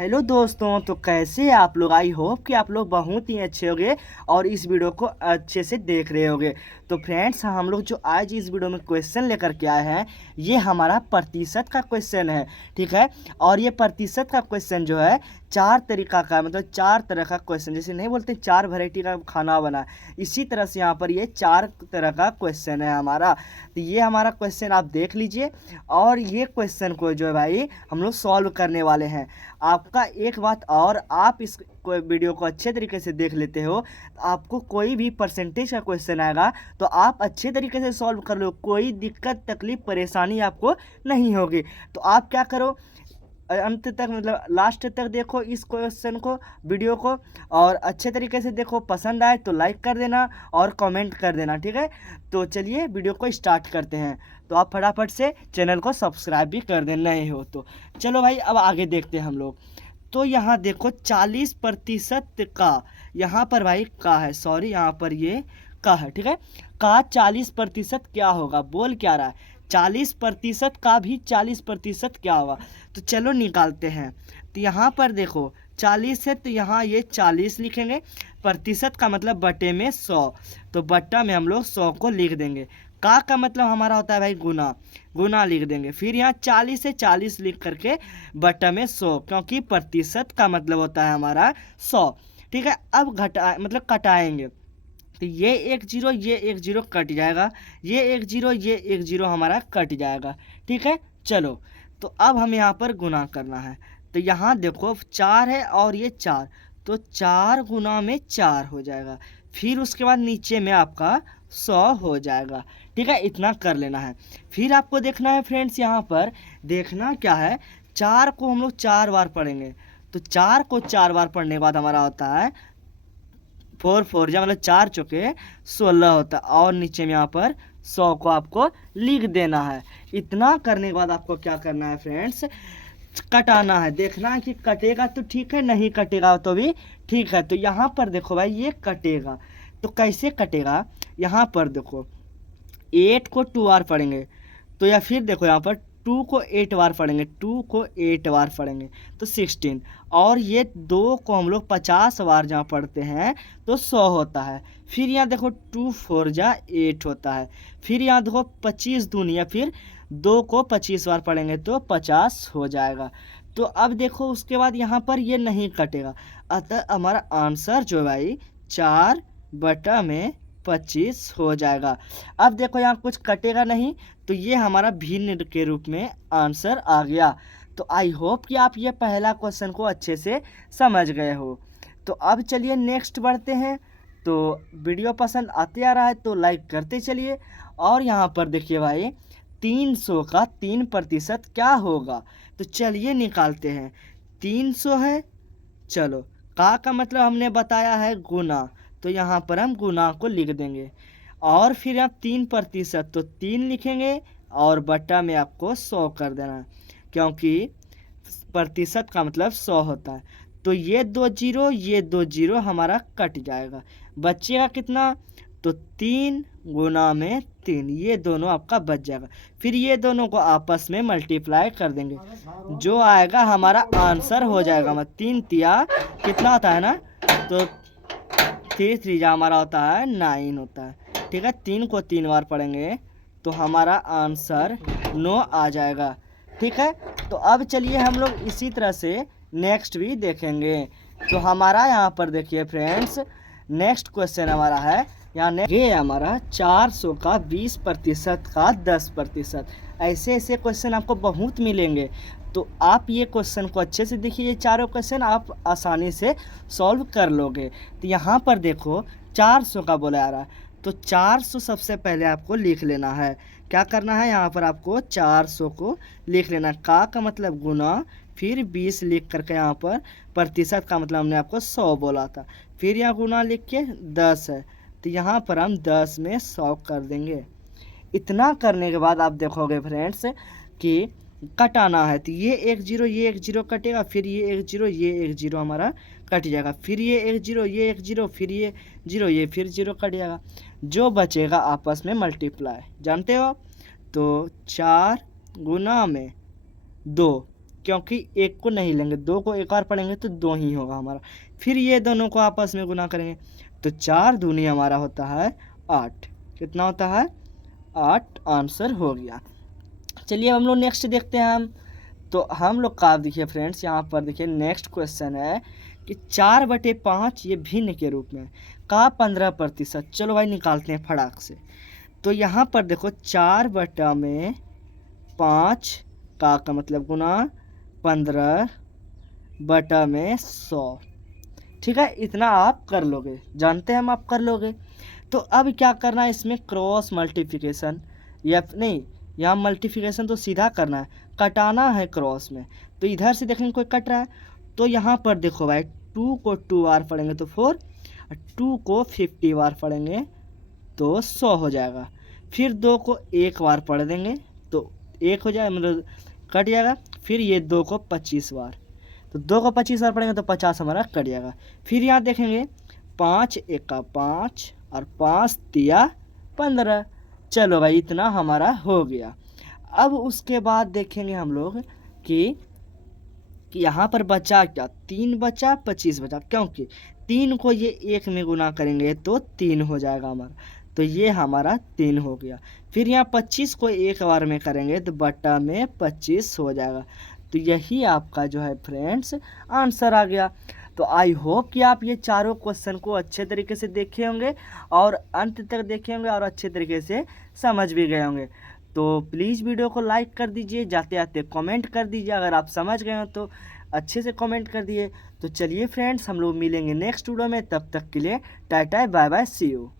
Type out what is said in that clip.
Hello दोस्तों, तो कैसे हैं आप लोग। आई होप कि आप लोग बहुत ही अच्छे होंगे और इस वीडियो को अच्छे से देख रहे होंगे। तो फ्रेंड्स, हम लोग जो आज इस वीडियो में क्वेश्चन लेकर के आए हैं, ये हमारा प्रतिशत का क्वेश्चन है, ठीक है। और ये प्रतिशत का क्वेश्चन जो है चार तरीका का, मतलब चार तरह का क्वेश्चन, जैसे नहीं बोलते चार वैरायटी का खाना बना, इसी तरह से यहाँ पर ये चार तरह का क्वेश्चन है हमारा। तो ये हमारा क्वेश्चन आप देख लीजिए और ये क्वेश्चन को जो है भाई हम लोग सॉल्व करने वाले हैं। आपका एक बात और, आप इस वीडियो को अच्छे तरीके से देख लेते हो, आपको कोई भी परसेंटेज का क्वेश्चन आएगा तो आप अच्छे तरीके से सॉल्व कर लो, कोई दिक्कत तकलीफ परेशानी आपको नहीं होगी। तो आप क्या करो, अंत तक मतलब लास्ट तक देखो इस क्वेश्चन को, वीडियो को, और अच्छे तरीके से देखो। पसंद आए तो लाइक कर देना और कमेंट कर देना, ठीक है। तो चलिए वीडियो को स्टार्ट करते हैं। तो आप फटाफट से चैनल को सब्सक्राइब भी कर देना ही हो तो चलो भाई, अब आगे देखते हैं हम लोग। तो यहाँ देखो 40% का, यहाँ पर भाई का है, सॉरी यहाँ पर ये का है, ठीक है। का 40% क्या होगा, बोल क्या रहा है 40% का भी 40% क्या होगा। तो चलो निकालते हैं। तो यहाँ पर देखो 40 है तो यहाँ ये 40 लिखेंगे, प्रतिशत का मतलब बटे में 100, तो बट्टा में हम लोग 100 को लिख देंगे। का मतलब हमारा होता है भाई गुना, गुना लिख देंगे। फिर यहाँ 40 से 40 लिख करके बट्टा में 100, क्योंकि प्रतिशत का मतलब होता है हमारा 100, ठीक है। अब घटा मतलब कटाएंगे, तो ये एक जीरो, ये एक जीरो कट जाएगा, ये एक जीरो, ये एक जीरो हमारा कट जाएगा, ठीक है। चलो, तो अब हम यहाँ पर गुना करना है। तो यहाँ देखो 4 है और ये 4, तो 4 गुना में 4 हो जाएगा। फिर उसके बाद नीचे में आपका 100 हो जाएगा, ठीक है। इतना कर लेना है। फिर आपको देखना है फ्रेंड्स, यहाँ पर देखना क्या है, 4 को हम लोग 4 बार पढ़ेंगे। तो 4 को 4 बार पढ़ने के बाद हमारा होता है 4 4 मतलब 4 चौके 16 होता है, और नीचे में यहाँ पर 100 को आपको लिख देना है। इतना करने के बाद आपको क्या करना है फ्रेंड्स, कटाना है। देखना है कि कटेगा तो ठीक है, नहीं कटेगा तो भी ठीक है। तो यहाँ पर देखो भाई ये कटेगा, तो कैसे कटेगा, यहाँ पर देखो 8 को 2 बार पढ़ेंगे, तो या फिर देखो यहाँ पर 2 को 8 बार पढ़ेंगे, 2 को 8 बार पढ़ेंगे तो 16, और ये 2 को हम लोग 50 बार जहाँ पढ़ते हैं तो 100 होता है। फिर यहाँ देखो 2 4 जा 8 होता है। फिर यहाँ देखो 25 दूनी, या फिर 2 को 25 बार पढ़ेंगे तो 50 हो जाएगा। तो अब देखो उसके बाद यहाँ पर ये नहीं कटेगा, अतः हमारा आंसर जो भाई 4/25 हो जाएगा। अब देखो यहाँ कुछ कटेगा नहीं, तो ये हमारा भिन्न के रूप में आंसर आ गया। तो आई होप कि आप ये पहला क्वेश्चन को अच्छे से समझ गए हो। तो अब चलिए नेक्स्ट बढ़ते हैं। तो वीडियो पसंद आते आ रहा है तो लाइक करते चलिए। और यहाँ पर देखिए भाई 300 का 3% क्या होगा, तो चलिए निकालते हैं। 300 है, चलो का मतलब हमने बताया है गुना, तो यहाँ पर हम गुना को लिख देंगे। और फिर आप 3% तो 3 लिखेंगे, और बट्टा में आपको 100 कर देना, क्योंकि प्रतिशत का मतलब 100 होता है। तो ये 2 जीरो, ये 2 जीरो हमारा कट जाएगा, बचेगा कितना, तो 3 गुना में 3, ये दोनों आपका बच जाएगा। फिर ये दोनों को आपस में मल्टीप्लाई कर देंगे, जो आएगा हमारा आंसर हो जाएगा। मतलब 3 तिया कितना होता है ना, तो 3 3 हमारा होता है 9 होता है, ठीक है। 3 को 3 बार पढ़ेंगे तो हमारा आंसर 9 आ जाएगा, ठीक है। तो अब चलिए हम लोग इसी तरह से नेक्स्ट भी देखेंगे। तो हमारा यहाँ पर देखिए फ्रेंड्स, नेक्स्ट क्वेश्चन हमारा है यहाँ, ये हमारा 400 का 20% का 10%। ऐसे ऐसे क्वेश्चन आपको बहुत मिलेंगे, तो आप ये क्वेश्चन को अच्छे से देखिए, ये चारों क्वेश्चन आप आसानी से सॉल्व कर लोगे। तो यहाँ पर देखो 400 का बोला जा रहा है, तो 400 सबसे पहले आपको लिख लेना है। क्या करना है, यहाँ पर आपको 400 को लिख लेना। का मतलब गुना, फिर 20 लिख करके यहाँ पर प्रतिशत का मतलब हमने आपको 100 बोला था। फिर यहाँ गुना लिख के 10 है, तो यहाँ पर हम 10 में 100 कर देंगे। इतना करने के बाद आप देखोगे फ्रेंड्स कि कटाना है, तो ये एक जीरो, ये एक जीरो कटेगा, फिर ये एक जीरो, ये एक जीरो हमारा कट जाएगा। फिर ये एक जीरो, ये एक जीरो, फिर ये जीरो, ये फिर जीरो कट जाएगा। जो बचेगा आपस में मल्टीप्लाई, जानते हो। तो 4 गुना में 2 क्योंकि एक को नहीं लेंगे, 2 को एक बार पढ़ेंगे तो 2 ही होगा हमारा। फिर ये दोनों को आपस में गुना करेंगे तो 4 दूनी हमारा होता है 8। कितना होता है? 8 आंसर हो गया। चलिए अब हम लोग नेक्स्ट देखते हैं। तो हम लोग का देखिए फ्रेंड्स, यहाँ पर देखिए नेक्स्ट क्वेश्चन है कि 4/5 ये भिन्न के रूप में का 15%। चलो भाई निकालते हैं फटाक से। तो यहाँ पर देखो 4/5 का मतलब गुना 15/100। ठीक है, इतना आप कर लोगे, जानते हैं हम आप कर लोगे। तो अब क्या करना है इसमें, क्रॉस मल्टीप्लिकेशन या नहीं, यहाँ मल्टीप्लिकेशन तो सीधा करना है, कटाना है क्रॉस में। तो इधर से देखेंगे कोई कट रहा है, तो यहाँ पर देखो भाई 2 को 2 बार पढ़ेंगे तो 4, 2 को 50 बार पढ़ेंगे तो 100 हो जाएगा। फिर 2 को 1 बार पढ़ देंगे तो 1 हो जाएगा, मतलब कट जाएगा। फिर ये 2 को 25 बार, तो 2 को 25 बार पढ़ेंगे तो 50 हमारा कट जाएगा। फिर यहाँ देखेंगे 5 एका 5 और 5 तिया 15। चलो भाई इतना हमारा हो गया। अब उसके बाद देखेंगे हम लोग कि यहाँ पर बचा क्या, 3 बचा 25 बचा, क्योंकि 3 को ये 1 में गुना करेंगे तो 3 हो जाएगा हमारा, तो ये हमारा 3 हो गया। फिर यहाँ 25 को 1 बार में करेंगे तो बटा में 25 हो जाएगा। तो यही आपका जो है फ्रेंड्स आंसर आ गया। तो आई होप कि आप ये चारों क्वेश्चन को अच्छे तरीके से देखे होंगे और अंत तक देखे होंगे और अच्छे तरीके से समझ भी गए होंगे। तो प्लीज़ वीडियो को लाइक कर दीजिए, जाते आते कमेंट कर दीजिए, अगर आप समझ गए हो तो अच्छे से कमेंट कर दिए। तो चलिए फ्रेंड्स, हम लोग मिलेंगे नेक्स्ट वीडियो में, तब तक के लिए tata bye bye, see you.